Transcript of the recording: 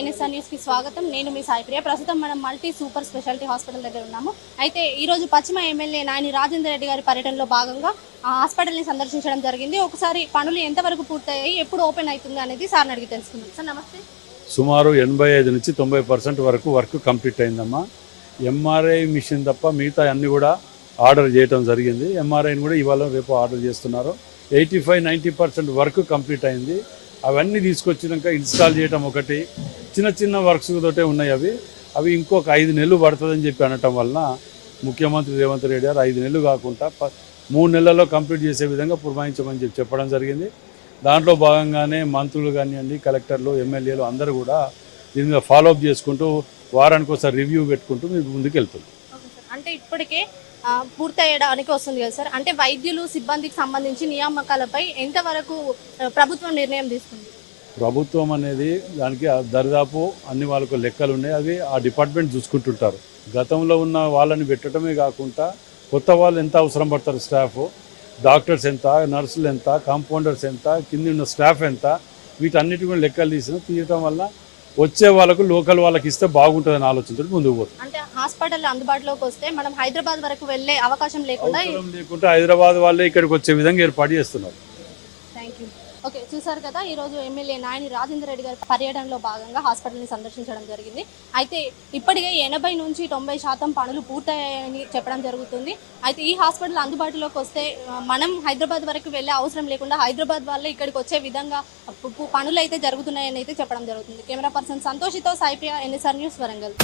NSR news కి స్వాగతం. నేను మీ సాయిప్రియ. ప్రస్తుతం మనం మల్టీ సూపర్ స్పెషాలిటీ హాస్పిటల్ దగ్గర ఉన్నాము. అయితే ఈ రోజు పశ్చిమ ఎమ్మెల్యే నాయని రాజేందర్ రెడ్డి గారి పర్యటనలో భాగంగా ఆ హాస్పిటల్ ని సందర్శించడం జరిగింది. ఒకసారి పనులు ఎంతవరకు పూర్తయ్యాయి, ఎప్పుడు ఓపెన్ అవుతుంది అనేది సార్ని అడిగి తెలుసుకుందాం. సార్ నమస్తే. సుమారు 85 నుంచి 90% వరకు వర్క్ కంప్లీట్ అయిందమ్మా. ఎంఆర్ఐ మిషన్ తప్ప మిగతా అన్నీ కూడా ఆర్డర్ చేయడం జరిగింది. ఎంఆర్ఐని కూడా ఇవాళ రేపు ఆర్డర్ చేస్తున్నారు. 85-90% వర్క్ కంప్లీట్ అయింది. అవన్నీ తీసుకొచ్చినాక ఇన్స్టాల్ చేయడం ఒకటి, చిన్న చిన్న వర్క్స్ తోటే ఉన్నాయి. అవి ఇంకొక 5 నెలలు పడుతుందని చెప్పి అనటం వలన ముఖ్యమంత్రి రేవంత్ రెడ్డి గారు 5 నెలలు కాకుండా 3 నెలల్లో కంప్లీట్ చేసే విధంగా పురమాయించమని చెప్పడం జరిగింది. దాంట్లో భాగంగానే మంత్రులు కానివ్వండి, కలెక్టర్లు, ఎమ్మెల్యేలు అందరూ కూడా దీని మీద ఫాలోఅప్ చేసుకుంటూ వారానికి ఒకసారి రివ్యూ పెట్టుకుంటూ మీకు ముందుకు వెళ్తుంది. అంటే ఇప్పటికే పూర్తయ్యడానికి వస్తుంది కదా సార్, అంటే వైద్యులు సిబ్బందికి సంబంధించి నియామకాలపై ఎంతవరకు ప్రభుత్వం నిర్ణయం తీసుకుంది? ప్రభుత్వం అనేది దానికి దరిదాపు అన్ని వాళ్ళకు లెక్కలు ఉన్నాయి. అవి ఆ డిపార్ట్మెంట్ చూసుకుంటుంటారు. గతంలో ఉన్న వాళ్ళని పెట్టడమే కాకుండా కొత్త వాళ్ళు ఎంత అవసరం పడతారు, స్టాఫ్, డాక్టర్స్ ఎంత, నర్సులు ఎంత, కాంపౌండర్స్ ఎంత, కింద ఉన్న స్టాఫ్ ఎంత, వీటన్నిటి కూడా లెక్కలు తీయటం వల్ల వచ్చే వాళ్ళకు లోకల్ వాళ్ళకి ఇస్తే బాగుంటుందని ఆలోచనతో ముందుకు పోతుంది. అంటే హాస్పిటల్ అందుబాటులోకి వస్తే మనం హైదరాబాద్ వరకు వెళ్ళే అవకాశం లేకుండా హైదరాబాద్ వాళ్ళే ఇక్కడికి వచ్చే విధంగా ఏర్పాటు చేస్తున్నారు. Thank you. ఓకే, చూసారు కదా, ఈరోజు ఎమ్మెల్యే నాయని రాజేందర్ రెడ్డి గారి పర్యటనలో భాగంగా హాస్పిటల్ని సందర్శించడం జరిగింది. అయితే ఇప్పటికే 80 నుంచి 90% పనులు పూర్తయ్యాయని చెప్పడం జరుగుతుంది. అయితే ఈ హాస్పిటల్ అందుబాటులోకి వస్తే మనం హైదరాబాద్ వరకు వెళ్ళే అవసరం లేకుండా హైదరాబాద్ వాళ్ళే ఇక్కడికి వచ్చే విధంగా పనులు అయితే జరుగుతున్నాయని అయితే చెప్పడం జరుగుతుంది. కెమెరా పర్సన్ సంతోషితో సాయిప్రియ, ఎన్ఎస్ఆర్ న్యూస్, వరంగల్.